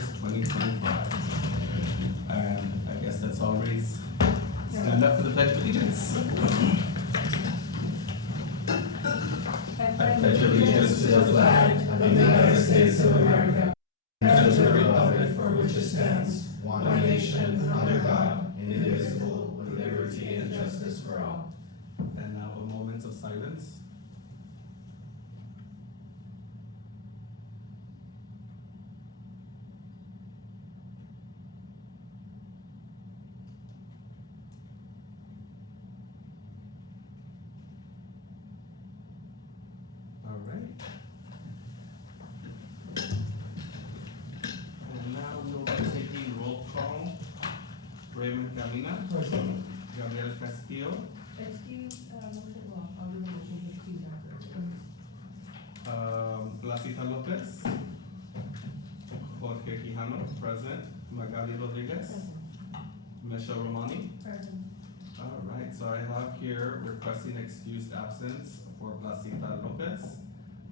1st, 2025. And I guess let's all raise, stand up for the Pledge of Allegiance. I pledge allegiance to the flag of the United States of America and to the republic for which it stands, one nation, under God, indivisible, with liberty and justice for all. And now a moment of silence. All right. And now we'll be taking roll call. Raymond Camina. Present. Gabriel Castillo. Excuse, motion, well, I'll do the motion to excuse after. Blasita Lopez. Jorge Quijano, present. Magali Rodriguez. Present. Michelle Romani. Present. All right, so I have here requesting excused absence for Blasita Lopez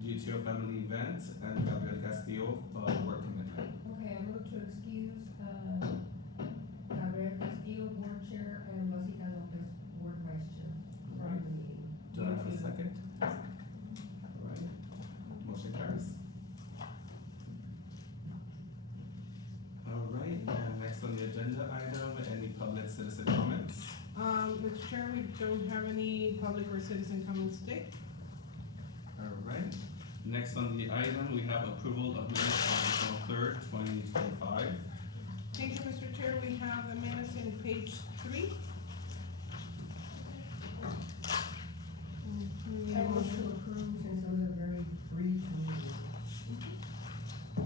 due to a family event and Gabriel Castillo, work commitment. Okay, I move to excuse, Gabriel Castillo, board chair, and Rosita Lopez, board vice chair, from the meeting. Do I have a second? All right, motion carries. All right, and next on the agenda item, any public citizen comments? Mr. Chair, we don't have any public or citizen comments today. All right, next on the item, we have approval of minutes of April 3rd, 2025. Thank you, Mr. Chair. We have the minutes in page 3. I move to approve since it was a very brief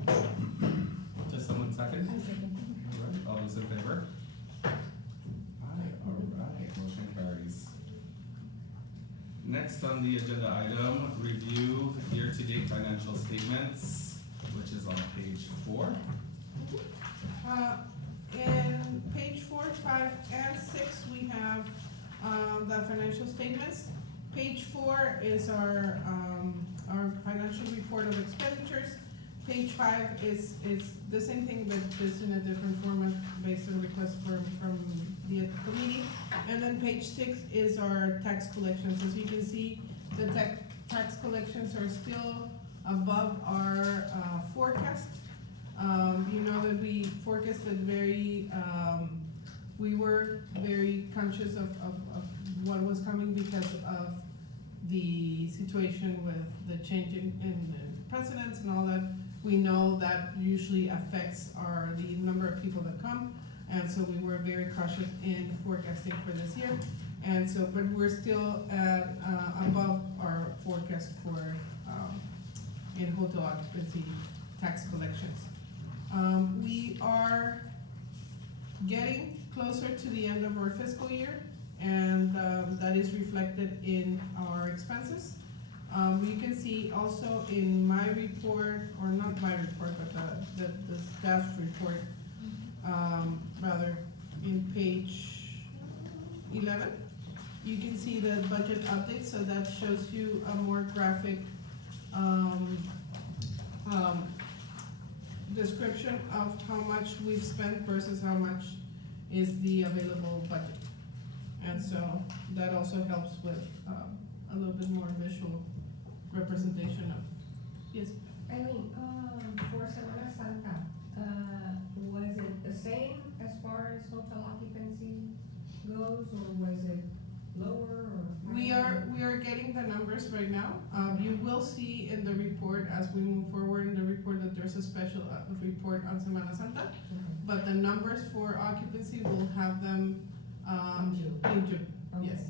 meeting. Does someone second? I second. All right, all those in favor? Aye, all right, motion carries. Next on the agenda item, review year-to-date financial statements, which is on page 4. In page 4, 5, and 6, we have the financial statements. Page 4 is our financial report of expenditures. Page 5 is the same thing, but just in a different format based on request from the committee. And then page 6 is our tax collections. As you can see, the tax collections are still above our forecast. You know that we forecasted we were very conscious of what was coming because of the situation with the change in presidents and all that. We know that usually affects the number of people that come, and so we were very cautious in forecasting for this year. And so, but we're still at above our forecast for in hotel occupancy tax collections. We are getting closer to the end of our fiscal year, and that is reflected in our expenses. You can see also in my report, or not my report, but the staff report, rather, in page 11, you can see the budget update, so that shows you a more graphic description of how much we've spent versus how much is the available budget. And so that also helps with a little bit more visual representation of, yes. I mean, for Semana Santa, was it the same as far as hotel occupancy goes, or was it lower or higher? We are getting the numbers right now. You will see in the report as we move forward in the report that there's a special report on Semana Santa, but the numbers for occupancy will have them In June. in June, Okay. yes.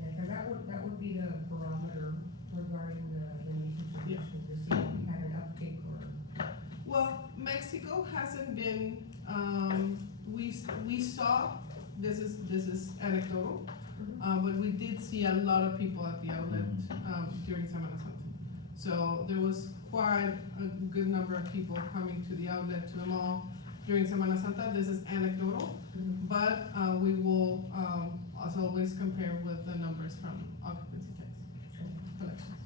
Yeah, cause that would be the barometer regarding the new situation, to see if we had an uptick or. Well, Mexico hasn't been, we saw, this is anecdotal, but we did see a lot of people at the outlet during Semana Santa. So there was quite a good number of people coming to the outlet, to the mall during Semana Santa. This is anecdotal, but we will, as always, compare with the numbers from occupancy tax collections.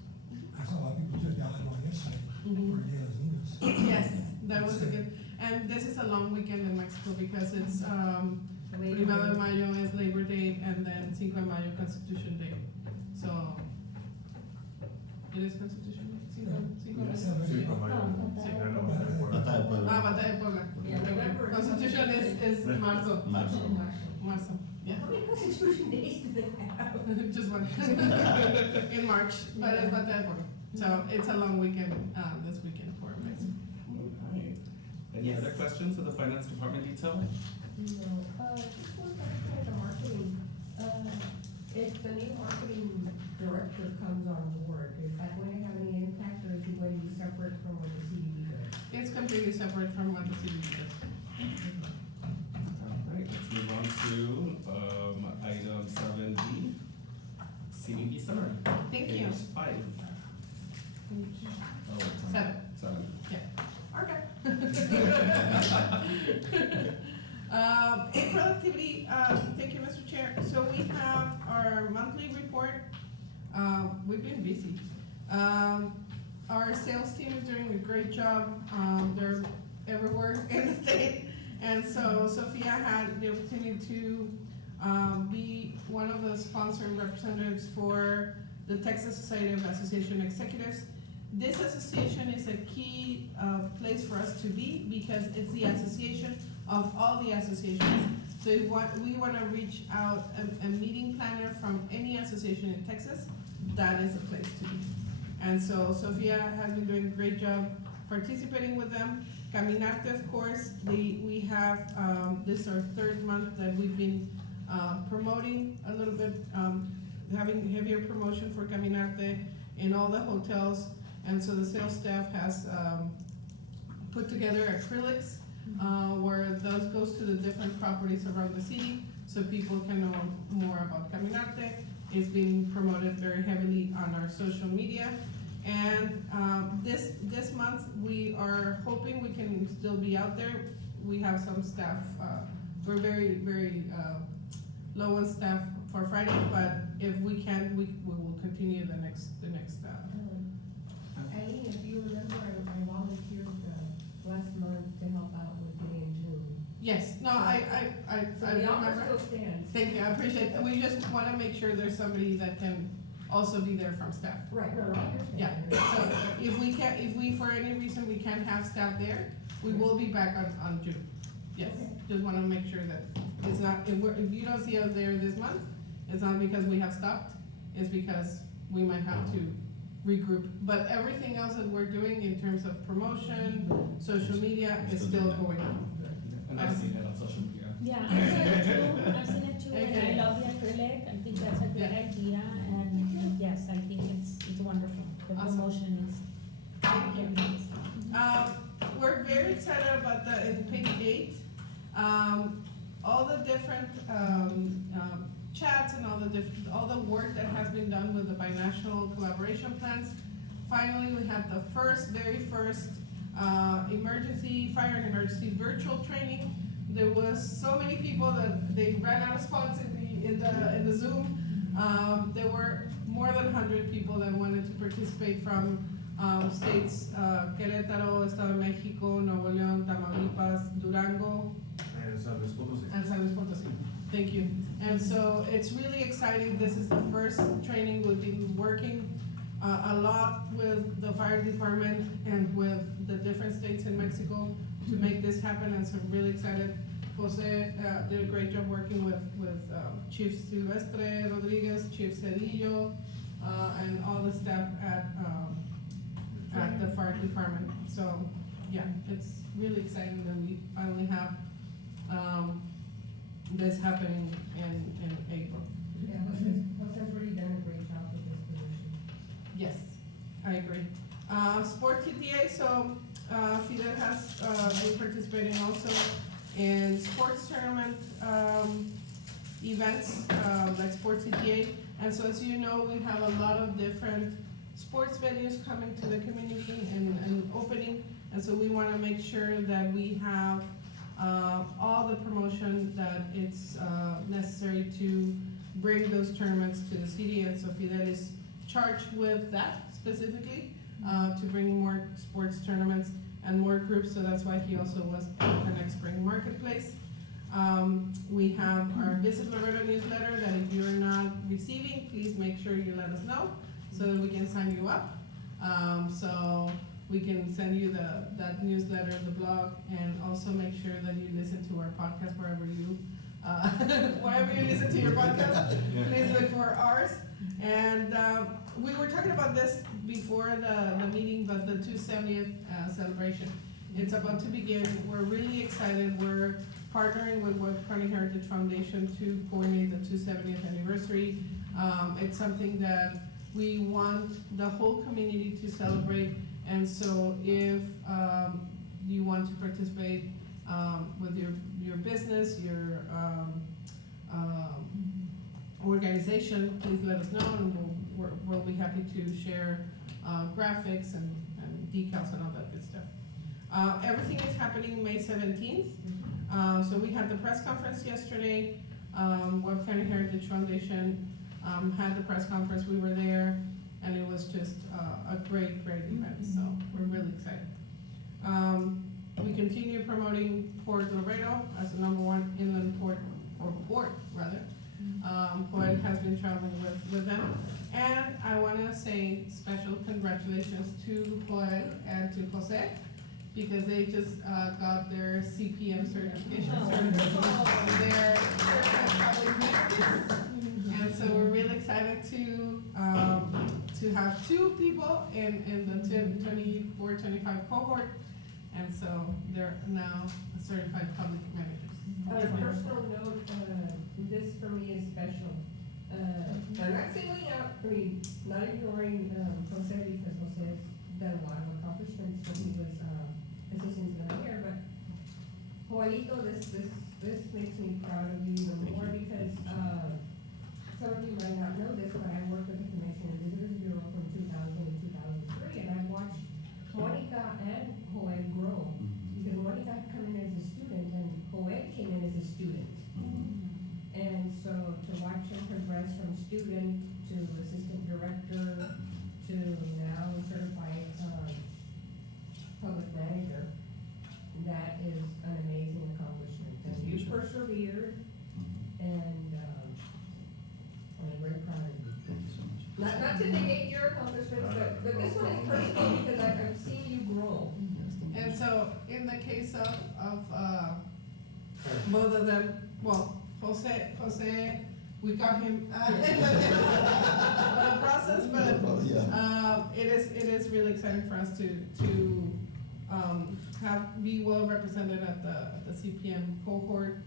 I saw a lot of people took down on yesterday for Día de los Niños. Yes, that was a good, and this is a long weekend in Mexico because it's, Primero de Mayo is Labor Day and then Cinco de Mayo Constitution Day. So, it is Constitution Day? Cinco de Mayo? Sí, como sí, pero no me acuerdo. Batalla de Puebla. Batalla de Puebla. Yeah, November is Constitution is Marzo. Marzo, yeah. How many constitution days do they have? Just one. In March, but it's Batalla de Puebla. So it's a long weekend, this weekend for Mexico. Alright. Any other questions of the finance department detail? No, just one question for the marketing. If the new marketing director comes on board, is that going to have any impact, or is he going to be separate from what the CDB does? It's completely separate from what the city does. Alright, let's move on to, item 7B, CVB summary. Thank you. Page 5. Oh, wait, 7. 7. Okay. In productivity, thank you, Mr. Chair. So we have our monthly report. We've been busy. Our sales team is doing a great job. They're everywhere in the state. And so Sophia had the opportunity to be one of the sponsoring representatives for the Texas Society of Association Executives. This association is a key place for us to be because it's the association of all the associations. So we want to reach out a meeting planner from any association in Texas. That is a place to be. And so Sophia has been doing a great job participating with them. Caminarte, of course, we have, this is our 3rd month that we've been promoting a little bit, having heavier promotion for Caminarte in all the hotels. And so the sales staff has put together acrylics where those goes to the different properties around the city so people can know more about Caminarte. It's being promoted very heavily on our social media. And this month, we are hoping we can still be out there. We have some staff, we're very, very low on staff for Friday, but if we can, we will continue the next. Eileen, if you remember, I volunteered last month to help out with May and June. Yes, no, I So the offer remember. still stands. Thank you, I appreciate it. We just wanna make sure there's somebody that can also be there from staff. Right, no, I understand. Yeah, so if we, for any reason, we can't have staff there, we will be back on June. Yes, Okay. just wanna make sure that it's not, if you don't see us there this month, it's not because we have stopped, it's because we might have to regroup. But everything else that we're doing in terms of promotion, social media is still going on. And I've seen it on social media. Yeah, I've seen it too, and Okay. I love the acrylic, I think that's a great Yeah. idea, and yes, I think it's wonderful, the Awesome. promotion is very nice. We're very excited about in page 8, all the different, chats and all the work that has been done with the binational collaboration plans. Finally, we had the very first, fire and emergency virtual training. There was so many people that they ran out of spots in the Zoom. There were more than 100 people that wanted to participate from states, Querétaro, Estado de Mexico, Nuevo León, Tamaulipas, Durango, And San Luis Potosí. and San Luis Potosí. Thank you. And so it's really exciting. This is the first training. We've been working a lot with the fire department and with the different states in Mexico to make this happen, and so I'm really excited. Jose did a great job working with Chief Silvestre Rodriguez, Chief Cedillo, and all the staff at the fire department. So, yeah, it's really exciting that we finally have this happening in April. Yeah, Jose's really done a great job with this position. Yes, I agree. Sport TTA, so Fidel has been participating also in sports tournament events like Sports TTA. And so as you know, we have a lot of different sports venues coming to the community and opening. And so we want to make sure that we have all the promotion that it's necessary to bring those tournaments to the city. And so Fidel is charged with that specifically, to bring more sports tournaments. and more groups, so that's why he also was at the next spring marketplace. We have our Visit Laredo newsletter that if you're not receiving, please make sure you let us know so that we can sign you up. So we can send you that newsletter, the blog, and also make sure that you listen to our podcast wherever you listen to your podcast. Please look for ours. And we were talking about this before the meeting, but the 270th celebration, it's about to begin. We're really excited. We're partnering with Webb County Heritage Foundation to coordinate the 270th anniversary. It's something that we want the whole community to celebrate, and so if you want to participate with your business, your organization, please let us know, and we'll be happy to share graphics and decals and all that good stuff. Everything is happening May 17th. So we had the press conference yesterday. Webb County Heritage Foundation had the press conference. We were there, and it was just a great event. So we're really excited. We continue promoting Port Laredo as the #1 inland port, or port rather. Joel has been traveling with them. And I want to say special congratulations to Joel and to Jose, because they just got their CPM certification. They're certified public managers. And so we're really excited to have 2 people in the 24-25 cohort. And so they're now certified public managers. On a personal note, this for me is special. I'm not singling out, not ignoring Jose, because Jose has done a lot of accomplishments when he was assistant to the mayor, but Joelito, this makes me proud of you even more, because some of you might not know this, but I worked with the Commission and Visitors Bureau from 2000 to 2003, and I watched Monica and Joel grow, because Monica had come in as a student and Joel came in as a student. And so to watch him progress from student to assistant director to now certified public manager, that is an amazing accomplishment. And you persevered, and I'm very proud of you. Thank you so much. Not to negate your accomplishments, but this one is personal because I've seen you grow. And so in the case of both of them, well, Jose, we got him in the process, but it is really exciting for us to be well represented at the CPM cohort.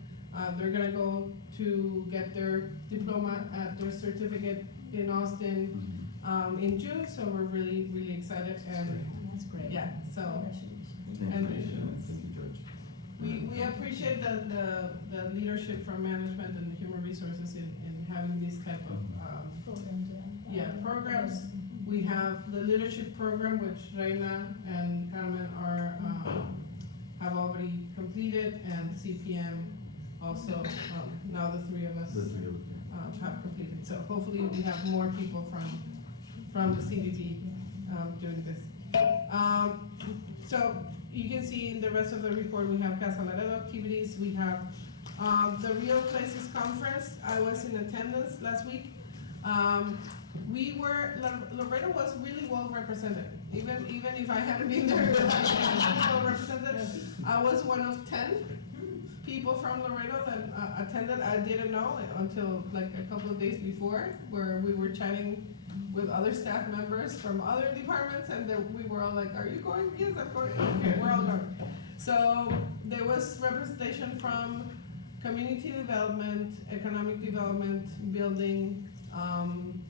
They're gonna go to get their diploma at their certificate in Austin in June, so we're really excited, and That's great. yeah, so Thank And- you, George. we appreciate the leadership from management and human resources in having this type of programs. We have the leadership program, which Reina and Carmen have already completed, and CPM also, now the 3 of us The 3 of you. have completed. So hopefully we have more people from the CVB doing this. So you can see in the rest of the report, we have Casa Laredo activities, we have the Real Places Conference. I was in attendance last week. Laredo was really well represented. Even if I hadn't been there, well represented. I was one of 10 people from Laredo that attended. I didn't know until like a couple of days before, where we were chatting with other staff members from other departments, and we were all like, "Are you going?" "Yes, I'm going." Okay, we're all going. So there was representation from community development, economic development, building,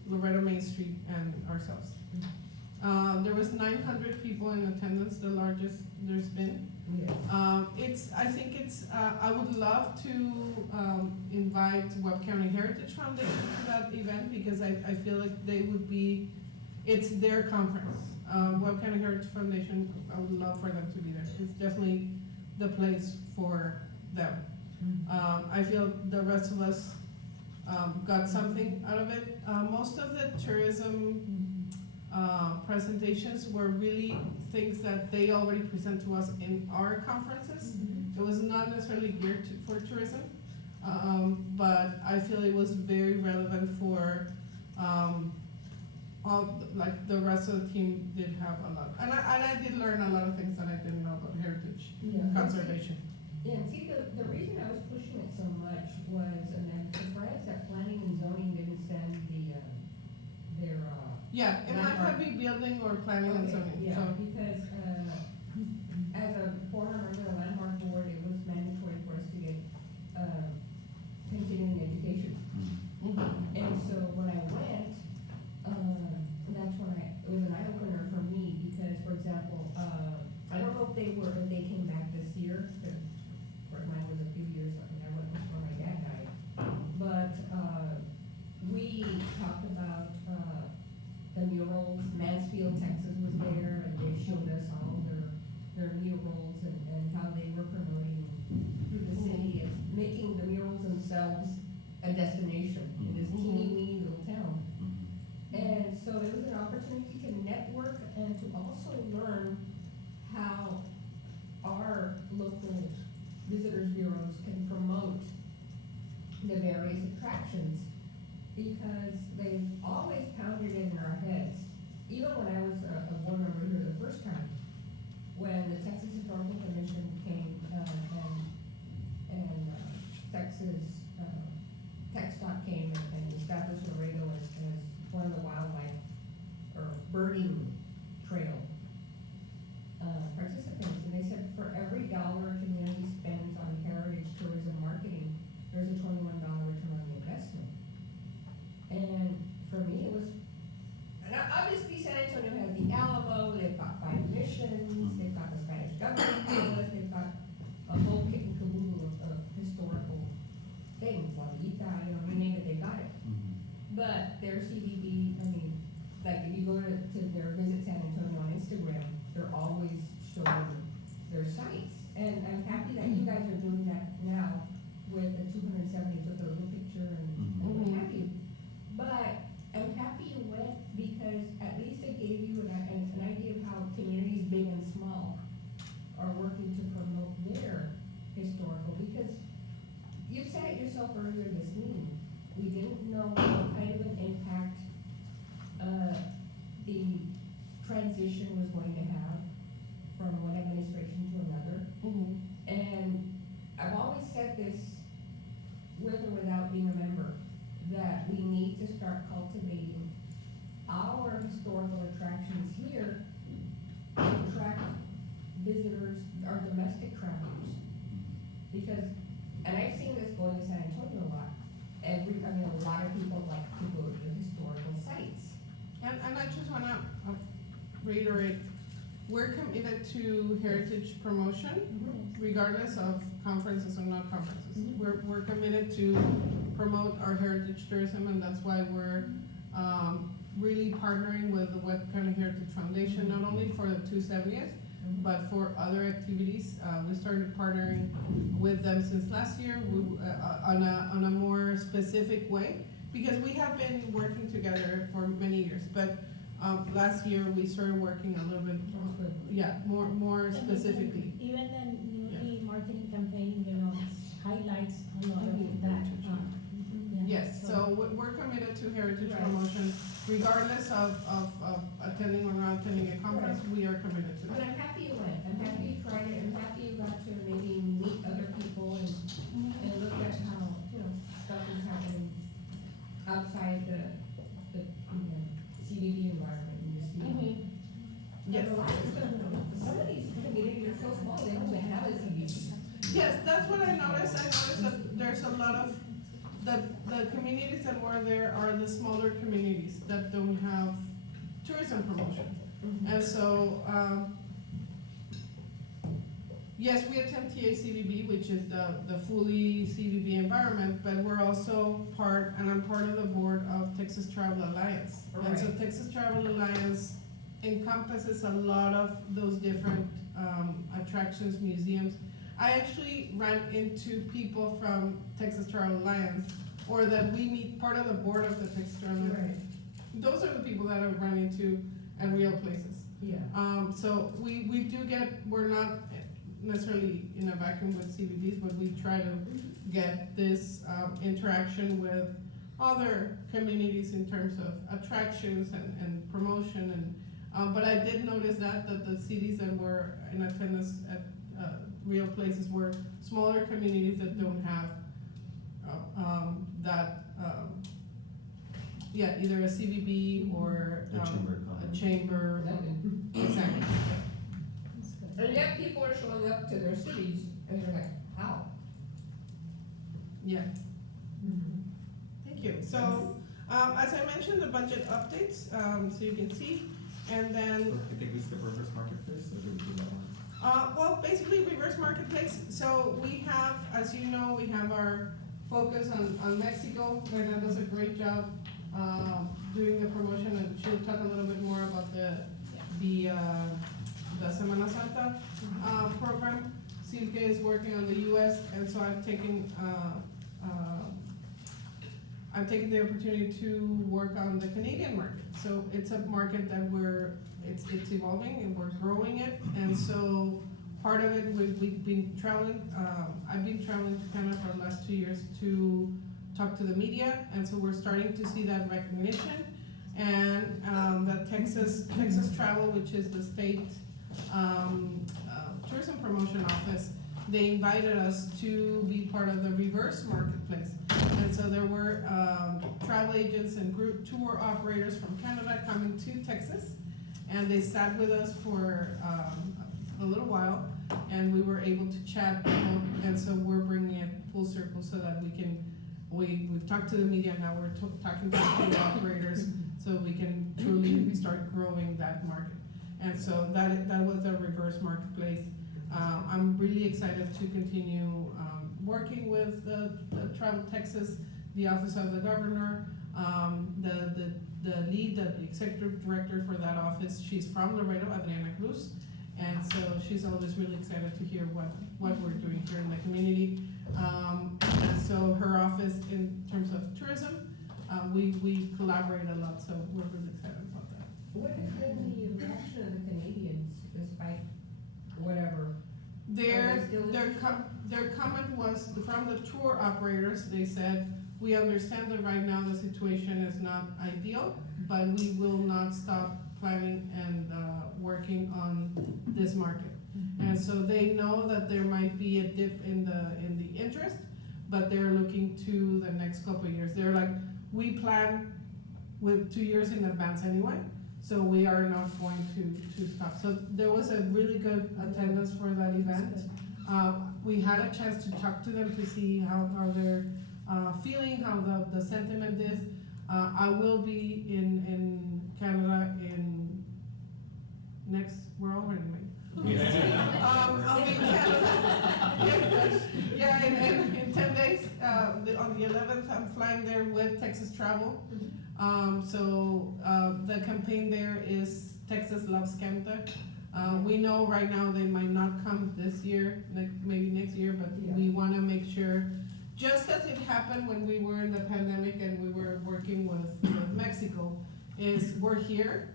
Laredo Main Street, and ourselves. There was 900 people in attendance, the largest there's been. Yes. I would love to invite Webb County Heritage Foundation to that event, because I feel like it's their conference. Webb County Heritage Foundation, I would love for them to be there. It's definitely the place for them. I feel the rest of us got something out of it. Most of the tourism presentations were really things that they already present to us in our conferences. It was not necessarily geared for tourism, but I feel it was very relevant for, like the rest of the team did have a lot. And I did learn a lot of things that I didn't know about heritage Yeah. conservation. Yeah, and see, the reason I was pushing it so much was, and I'm surprised that planning and zoning didn't send their, Yeah, it might have be building or planning and okay, zoning, yeah, so. because, as a former member of the landmark board, it was mandatory for us to get, continuing education. Mhm. And so when I went, that's when it was an eye opener for me, because, for example, I don't know if they came back this year, because mine was a few years, I mean, I went before my dad died. But, we talked about, the murals. Mansfield, Texas was there, and they showed us all their murals and how they were promoting through the city, and making the murals themselves a destination in this teeny weeny little town. And so it was an opportunity to network and to also learn how our local visitors bureaus can promote the various attractions, because they've always pounded it in our heads. Even when I was a board member here the first time, when the Texas Historical Commission came, and Texas, TxDOT came and established Laredo as one of the wildlife or birding trail participants, and they said for every dollar a community spends on heritage tourism marketing, there's a $21 return on the investment. And for me, it was, and obviously San Antonio has the Alamo, they've got 5 missions, they've got the Spanish government palace, they've got a whole kit and caboodle of historical things, La Villita, you name it, they got it. But their CVB, I mean, like if you go to their Visit San Antonio on Instagram, they're always showing their sites. And I'm happy that you guys are doing that now with the 270, took a little picture and what have you. But I'm happy you went, because at least it gave you an idea of how communities big and small are working to promote their historical, because you said it yourself earlier this meeting, we didn't know what kind of an impact, the transition was going to have from one administration to another. And I've always said this, with or without being a member, that we need to start cultivating our historical attractions here to attract visitors, our domestic travelers. Because, and I've seen this going to San Antonio a lot, a lot of people like to go to the historical sites. And I just wanna reiterate, we're committed to heritage promotion regardless of conferences or not conferences. We're committed to promote our heritage tourism, and that's why we're, really partnering with the West County Heritage Foundation, not only for the 270th, but for other activities. We started partnering with them since last year, on a more specific way, because we have been working together for many years, but last year we started working a little bit, more specifically. Even the newly marketing campaign, highlights a lot of that. Yes, so we're committed to heritage Right. promotion, regardless of attending or not attending a conference, we are committed to But that. I'm happy you went, I'm happy you tried it, I'm happy you got to maybe meet other people and look at how, stuff is happening outside the CBD environment, and you see. Yes. A lot of stuff, some of these communities are so small, they don't even have a CBD. Yes, that's what I noticed. I noticed that there's a lot of, the communities that were there are the smaller communities that don't have tourism promotion. And so, yes, we attend TACVB, which is the fully CVB environment, but we're also and I'm part of the board of Texas Travel Alliance. And so Right. Texas Travel Alliance encompasses a lot of those different, attractions, museums. I actually ran into people from Texas Travel Alliance, or that we meet, part of the board of the Texas Travel Alliance. Those are the people that I've run into at real places. Yeah. So we do we're not necessarily in a vacuum with CVBs, but we try to get this interaction with other communities in terms of attractions and promotion but I did notice that the cities that were in attendance at real places were smaller communities that don't have either a CVB or a chamber. Exactly. That's good. And yet people are showing up to their cities and they're like, how? Yeah, Mhm. thank you. So, as I mentioned, the budget updates, so you can see, and then, I think we skip reverse marketplace, or do we do that one? well, basically reverse marketplace. So we have, as you know, we have our focus on Mexico. Rena does a great job, doing the promotion, and she'll talk a little bit more about the Semana Santa, program. Silke is working on the US, and so I've taken the opportunity to work on the Canadian market. So it's a market that it's evolving and we're growing it. And so part of it, we've been traveling, I've been traveling to Canada for the last 2 years to talk to the media. And so we're starting to see that recognition. And the Texas Travel, which is the state tourism promotion office, they invited us to be part of the reverse marketplace. And so there were travel agents and group tour operators from Canada coming to Texas, and they sat with us for a little while, and we were able to chat. And so we're bringing it full circle so that we've talked to the media, now we're talking to the tour operators, so we can truly start growing that market. And so that was a reverse marketplace. I'm really excited to continue working with the Travel Texas, the Office of the Governor, the lead, the executive director for that office. She's from Laredo, Adriana Cruz, and so she's always really excited to hear what we're doing here in the community. And so her office, in terms of tourism, we collaborate a lot, so we're really excited about that. What has been the reaction of the Canadians despite whatever? Their comment was from the tour operators. They said, we understand that right now the situation is not ideal, but we will not stop planning and working on this market. And so they know that there might be a dip in the interest, but they're looking to the next couple of years. They're like, we plan with 2 years in advance anyway, so we are not going to stop. So there was a really good attendance for that event. We had a chance to talk to them to see how they're feeling, how the sentiment is. I will be in Canada we're already May. I'll be in Canada. Yeah, in 10 days. On the 11th, I'm flying there with Texas Travel. The campaign there is Texas Loves Canada. We know right now they might not come this year, maybe next year, but we want to make sure, just as it happened when we were in the pandemic and we were working with Mexico, is we're here.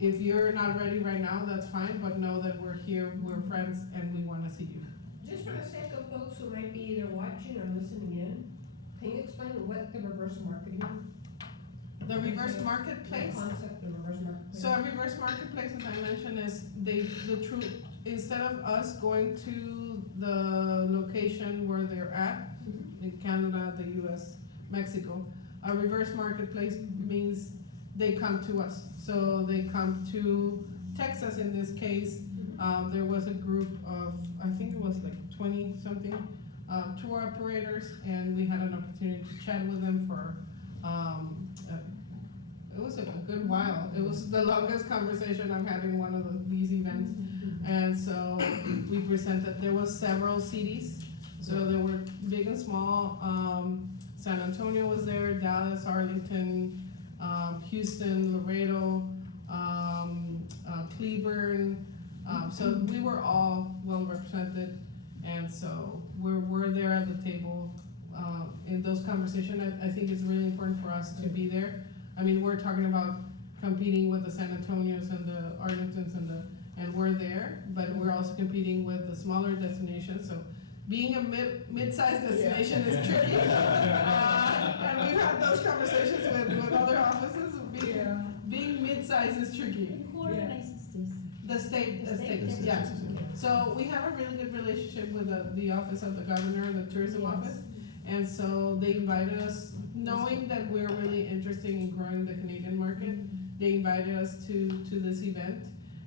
If you're not ready right now, that's fine, but know that we're here, we're friends, and we want to see you. Just for the sake of folks who might be either watching or listening in, can you explain what the reverse marketing is? The reverse marketplace. The concept of reverse marketplace. So a reverse marketplace, as I mentioned, is instead of us going to the location where they're at, in Canada, the US, Mexico, a reverse marketplace means they come to us. So they come to Texas in this case. There was a group of, I think it was like 20 something tour operators, and we had an opportunity to chat with them for it was a good while. It was the longest conversation I've had in one of these events. And so we presented, there was several cities, so there were big and small. San Antonio was there, Dallas, Arlington, Houston, Laredo, Cleburne. So we were all well represented, and so we're there at the table in those conversations. I think it's really important for us to be there. I mean, we're talking about competing with the San Antonios and the Arlingtons and we're there, but we're also competing with the smaller destinations, so being a mid-sized destination is tricky. And we've had those conversations with other offices, being mid-sized is tricky. And who organizes this? The state, The state, yeah. So we have a really good relationship with the Office of the Governor, the Tourism Office. And so they invited us, knowing that we're really interested in growing the Canadian market, they invited us to this event.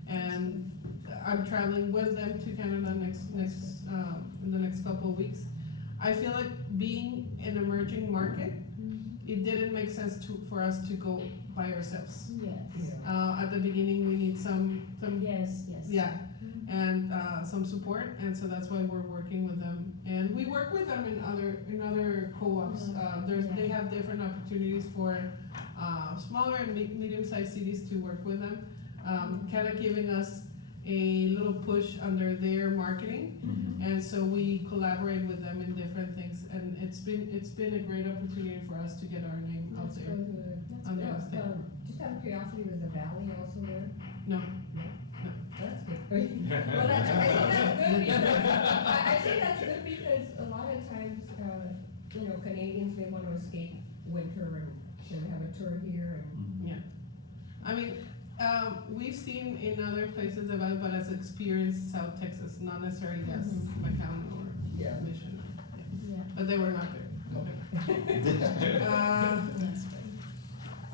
And I'm traveling with them to Canada in the next couple of weeks. I feel like being an emerging market, it didn't make sense for us to go by ourselves. Yes. At the beginning, we need some Yes, yes. yeah, and some support, and so that's why we're working with them. And we work with them in other co-ops. They have different opportunities for smaller and medium-sized cities to work with them, kind of giving us a little push under their marketing, and so we collaborate with them in different things, and it's been a great opportunity for us to get our name out That's there. good. On the Just state. out of curiosity, was the valley also there? No. That's good. Well, I think that's good because, I say that's good because a lot of times, Canadians, they want to escape winter and have a tour here and. Yeah, I mean, we've seen in other places the valley, but as experienced South Texas, not necessarily as McAllen or Yeah. Mission. Yeah. But they were not there. Yes,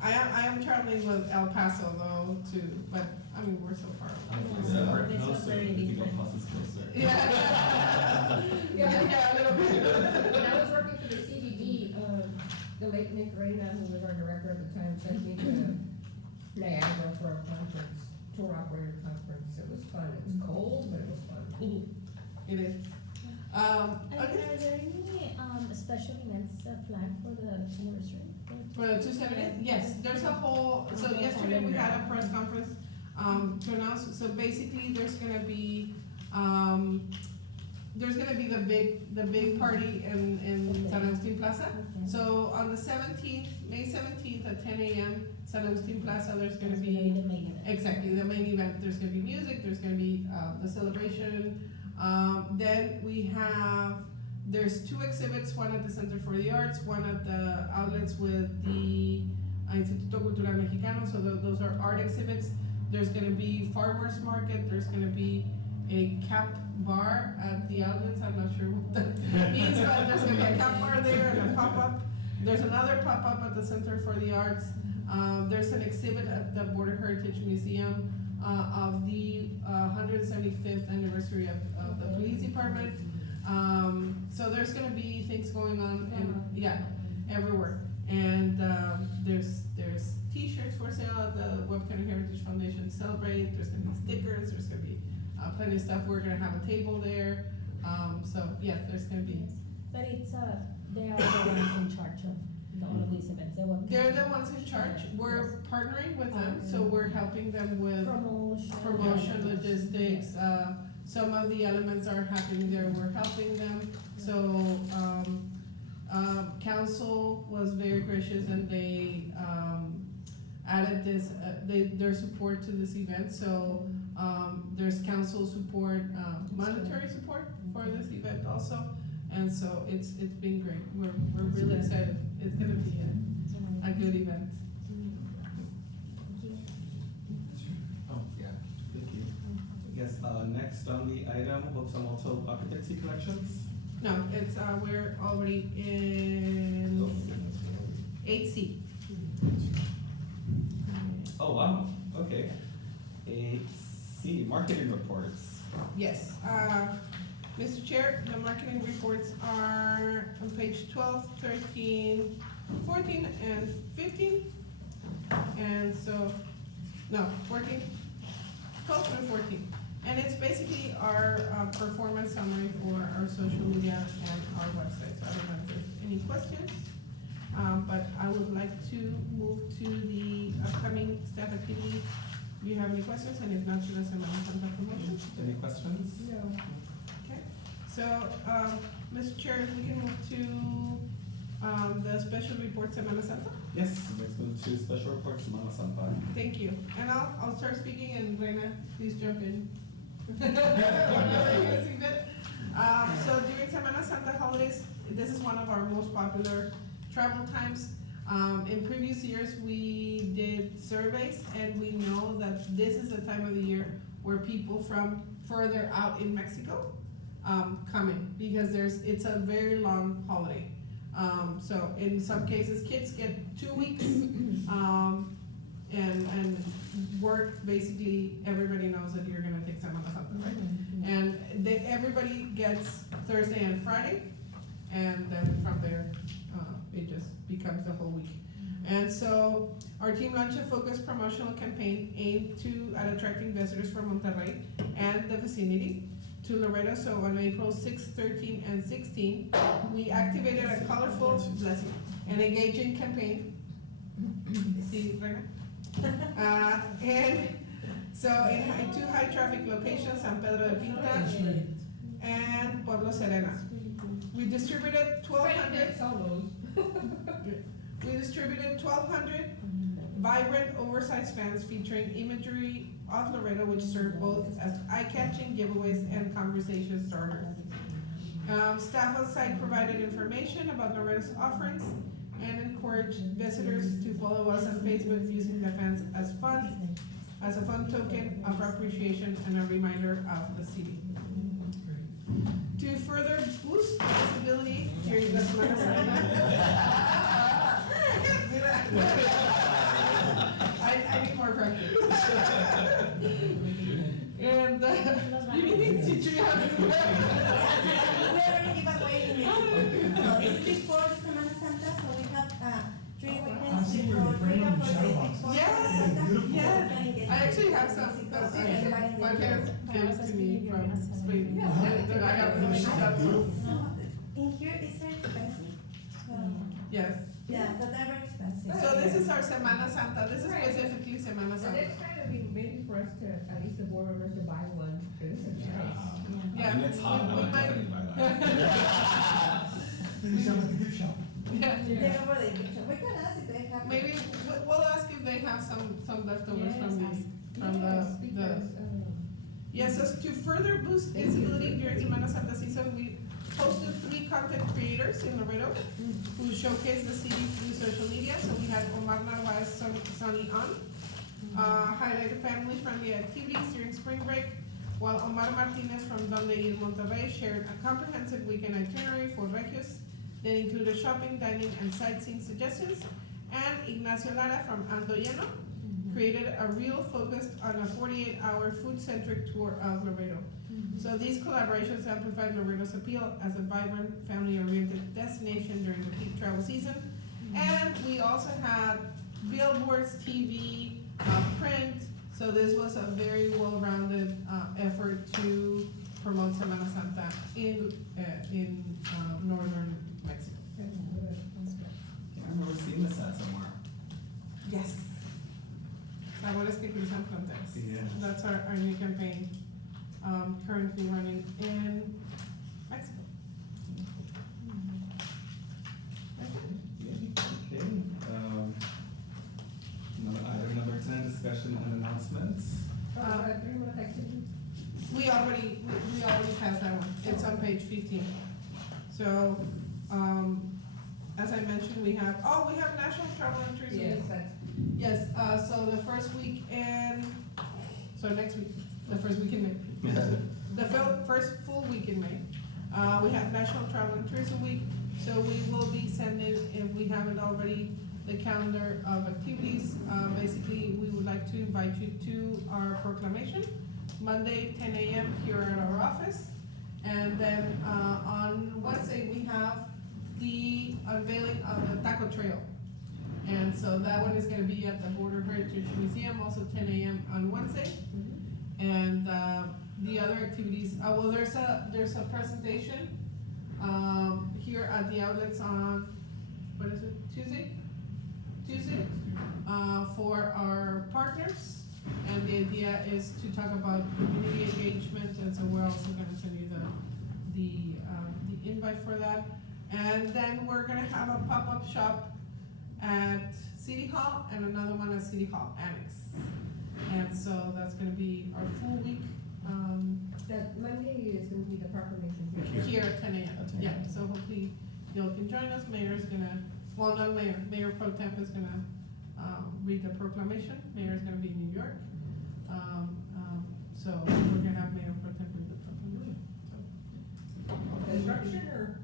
I am traveling with El Paso though too, but I mean, we're so far away. Yeah. It's It's closer, very I think different. El Paso's closer. Yeah. Yeah, a little bit. When I was working for the CVB, the late Nick Reyna, who was our director at the time, sent me to Niagara for a conference, tour operator conference. It was fun. It was cold, but it was fun. It is. And Okay. are there any special events planned for the anniversary? For the 270th, yes, there's a whole, so yesterday we had a press conference, to announce, so basically there's gonna be the big party in San Agustin Plaza. Okay. So on the 17th, May 17th at 10 a.m., San Agustin Plaza, there's gonna That's be, the main event. exactly, the main event, there's gonna be music, there's gonna be, the celebration. Then there's two exhibits, one at the Center for the Arts, one at the outlets with the Instituto Cultural Mexicano, so those are art exhibits. There's gonna be farmer's market, there's gonna be a cap bar at the outlets, I'm not sure what that means, but there's gonna be a cap bar there and a pop-up. There's another pop-up at the Center for the Arts. There's an exhibit at the Border Heritage Museum of the 175th anniversary of the police department. So there's gonna be things going on everywhere. And there's t-shirts for sale at the Webb County Heritage Foundation to celebrate. There's gonna be stickers, there's gonna be plenty of stuff. We're gonna have a table there. So yeah, there's gonna be. Yes. But it's, they are the ones in charge of all of these events. They're the ones in charge. We're partnering with them, so we're helping them with promotion, logistics. Some of the elements are happening there, we're helping them. So, council was very gracious and they, added this, their support to this event. So, there's council support, monetary support for this event also. And so it's been great. We're really excited. It's gonna be a good event. Oh, yeah, thank you. I guess, next on the item, books and also occupancy collections. No, it's, we're already in 8C. Oh, wow, okay. 8C, marketing reports. Yes, Mr. Chair, the marketing reports are on page 12, 13, 14, and 15. And so, no, 14, 12 and 14. And it's basically our performance summary for our social media and our website. So I don't know if there's any questions. But I would like to move to the upcoming staff activities. Do you have any questions? And if not, should I send out promotion? Any questions? No. Okay, so, Mr. Chair, if we can move to, the special report Semana Santa. Yes, let's move to special reports, Semana Santa. Thank you. And I'll start speaking and Reina, please jump in. Whenever you see fit. So during Semana Santa holidays, this is one of our most popular travel times. In previous years, we did surveys and we know that this is the time of the year where people from further out in Mexico come in because it's a very long holiday. So in some cases, kids get 2 weeks, and work, basically, everybody knows that you're gonna take Semana Santa, right? And everybody gets Thursday and Friday, and then from there, it just becomes the whole week. And so, our Team Lancha focused promotional campaign aimed at attracting visitors from Monterrey and the vicinity to Laredo. So on April 6, 13, and 16, we activated a colorful, blessing, and engaging campaign. See, Reina? And so in two high traffic locations, San Pedro de Pinta and Pueblo Serena. We distributed 1,200 vibrant oversized fans featuring imagery of Laredo, which served both as eye-catching giveaways and conversation starters. Staff on site provided information about Laredo's offerings and encouraged visitors to follow us on Facebook using the fans as a fun token of appreciation and a reminder of the city. To further boost visibility during the Semana Santa. I need more practice. And you need to teach me how to do that. We already give away in it. So it's before Semana Santa, so we have 3 weekends before, 3 or 4 days before Semana Santa. Yeah. I actually have some that my parents gave to me from Spain. That I have really stuff. In here it's very expensive. Yes. Yeah, so they're very expensive. So this is our Semana Santa. This is specifically Semana And Santa. it's kind of maybe for us to, at least the board members to buy one. Because it's nice. Yeah. I mean, it's hot, I We would might- definitely buy that. You sound like a gift shop. Yeah. They over the gift shop. We can ask if they have. Maybe we'll ask if they have some leftovers from Yes, the. because, Yes, so to further boost visibility during Semana Santa season, we posted 3 content creators in Laredo who showcase the city through social media. So we had Omar Narvaez, Sunny On, highlighted family-friendly activities during spring break, while Omar Martinez from Donde Ir Monterrey shared a comprehensive weekend itinerary for Regios that included shopping, dining, and sightseeing suggestions. And Ignacio Lara from Ando Lleno created a reel focused on a 48-hour food-centric tour of Laredo. So these collaborations amplified Laredo's appeal as a vibrant, family-oriented destination during the peak travel season. And we also had billboards, TV, print. So this was a very well-rounded effort to promote Semana Santa in northern Mexico. Yeah, I remember seeing this ad somewhere. Yes. Sabores que cruzan fronteras. Yes. That's our new campaign, currently running in Mexico. Okay, item number 10, discussion and announcements. 3-month activity. We already passed that one. It's on page 15. So, as I mentioned, we have National Travel and Tourism Yes, Week. that's. Yes, so the first week next week, the first week in May. The first full week in May. We have National Travel and Tourism Week, so we will be sending, if we haven't already, the calendar of activities. Basically, we would like to invite you to our proclamation, Monday, 10 a.m. here at our office. And then, on Wednesday, we have the unveiling of the Taco Trail. And so that one is gonna be at the Border Heritage Museum, also 10 a.m. on Wednesday. And, the other activities, well, there's a presentation, here at the outlets on, what is it, Tuesday, for our partners. And the idea is to talk about community engagement, and so we're also gonna send you the invite for that. And then we're gonna have a pop-up shop at City Hall and another one at City Hall Annex. And so that's gonna be our full week, That Monday is gonna be the proclamation here. here at 10 a.m. Yeah, so hopefully y'all can join us. Mayor's gonna, well, not mayor, Mayor Pro Temp is gonna, read the proclamation. Mayor's gonna be in New York. So we're gonna have Mayor Pro Temp read the proclamation, so. Construction or?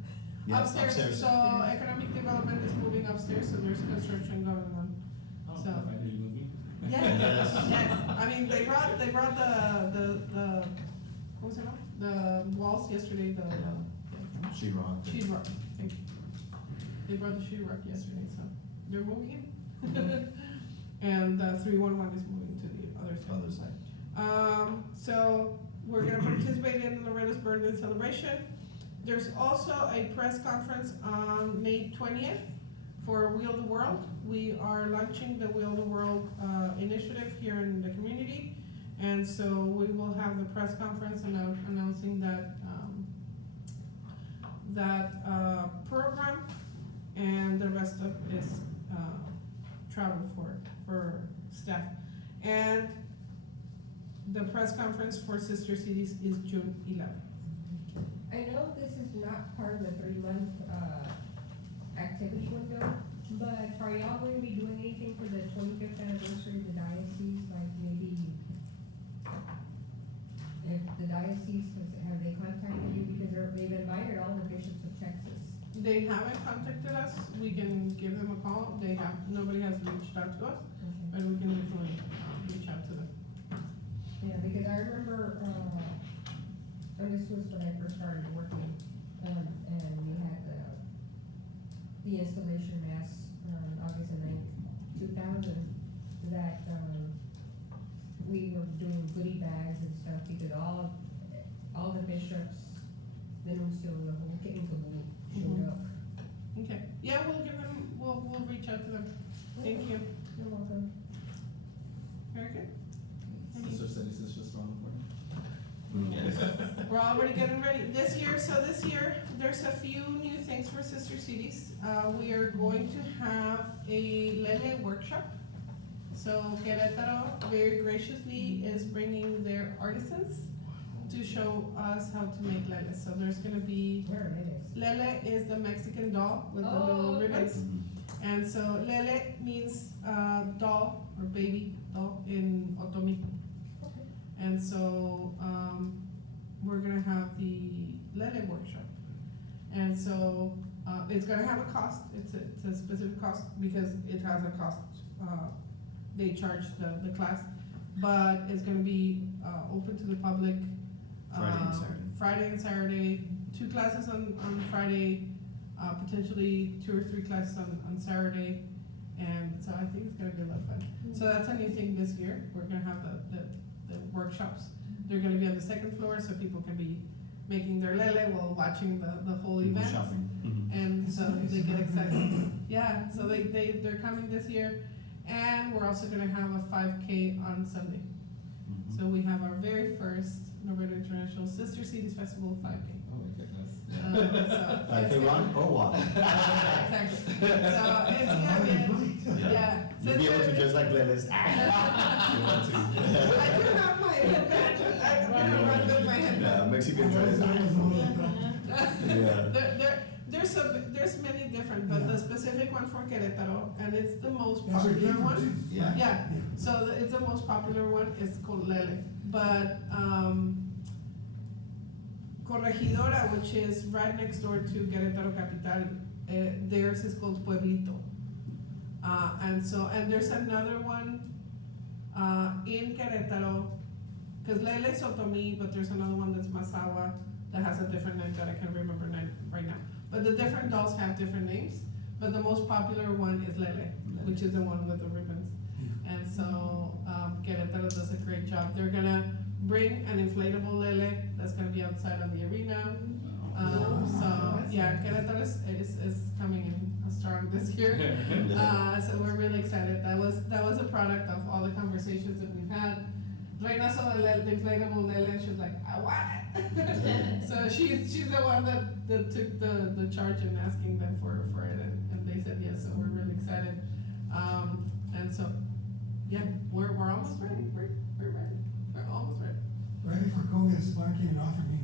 Yes, Upstairs, so economic development is moving upstairs, so there's construction going on. So, yes, yes, I mean, they brought the, what was it called? The walls yesterday, She-Rock. sheetrock, thank you. They brought the sheetrock yesterday, so they're moving in. And, 311 is moving to the other side. So we're gonna participate in the Loretta's Birthday Celebration. There's also a press conference on May 20th for Wheel the World. We are launching the Wheel the World initiative here in the community. And so we will have the press conference announcing that program, and the rest of it is travel for staff. And the press conference for Sister Cities is June 11th. I know this is not part of the 3-month, activity window, but are y'all going to be doing anything for the 25th anniversary of the diocese, like maybe if the diocese, have they contacted you, because they've invited all the bishops of Texas? They haven't contacted us. We can give them a call. Nobody has reached out to us, but we can definitely reach out to them. Yeah, because I remember, and this was when I first started working, and we had the installation mass on August 9th, 2000, that, we were doing goodie bags and stuff, because all the bishops, the nuncio, the whole kit and caboodle showed up. Okay, yeah, we'll reach out to them. Thank you. You're welcome. Very good. Sister Cities is just around the corner. Yes. We're already getting ready. This year, there's a few new things for Sister Cities. We are going to have a Lele workshop. So Querétaro very graciously is bringing their artisans to show us how to make Lele. So there's gonna be, Where it is. Lele is the Mexican doll with the Oh, little okay. ribbons. And so Lele means doll or baby doll in Otomi. Okay. And so, we're gonna have the Lele workshop. And so, it's gonna have a cost, it's a specific cost, because it has a cost, they charge the class, but it's gonna be, open to the public. Friday and Saturday, 2 classes on Friday, potentially 2 or 3 classes on Saturday, and so I think it's gonna be a lot of fun. So that's a new thing this year, we're gonna have the workshops. They're gonna be on the 2nd floor, so people can be making their lele while watching the whole People event. shopping. And so they get excited. Yeah, so they're coming this year, and we're also gonna have a 5K on Sunday. So we have our very first Norberto International Sister Cities Festival 5K. Oh my goodness. So Like it's they gonna- run or walk. Exactly. So it's gonna be, yeah. So You'll be it's able to gonna be- just like Lelis. You want to. I do have my headband, I'm gonna run with my headband. Yeah, Mexican dress. Yeah. There's many different, but the specific one for Querétaro, and it's the most popular one. Yeah. Yeah, so it's the most popular one, it's called Lele, but, Corregidora, which is right next door to Querétaro Capital, theirs is called Pueblito. And there's another one, in Querétaro, cause Lele is Otomi, but there's another one that's Masawa, that has a different name that I can't remember right now. But the different dolls have different names, but the most popular one is Lele, which is the one with the ribbons. And so, Querétaro does a great job. They're gonna bring an inflatable Lele that's gonna be outside of the arena. So, yeah, Querétaro is coming in strong this year. So we're really excited. That was a product of all the conversations that we've had. Reina saw the inflatable Lele, and she was like, I want it. So she's the one that took the charge in asking them for it, and they said yes, so we're really excited. And so, yeah, we're almost ready, we're ready, we're almost ready. Ready for Koga's marking and offering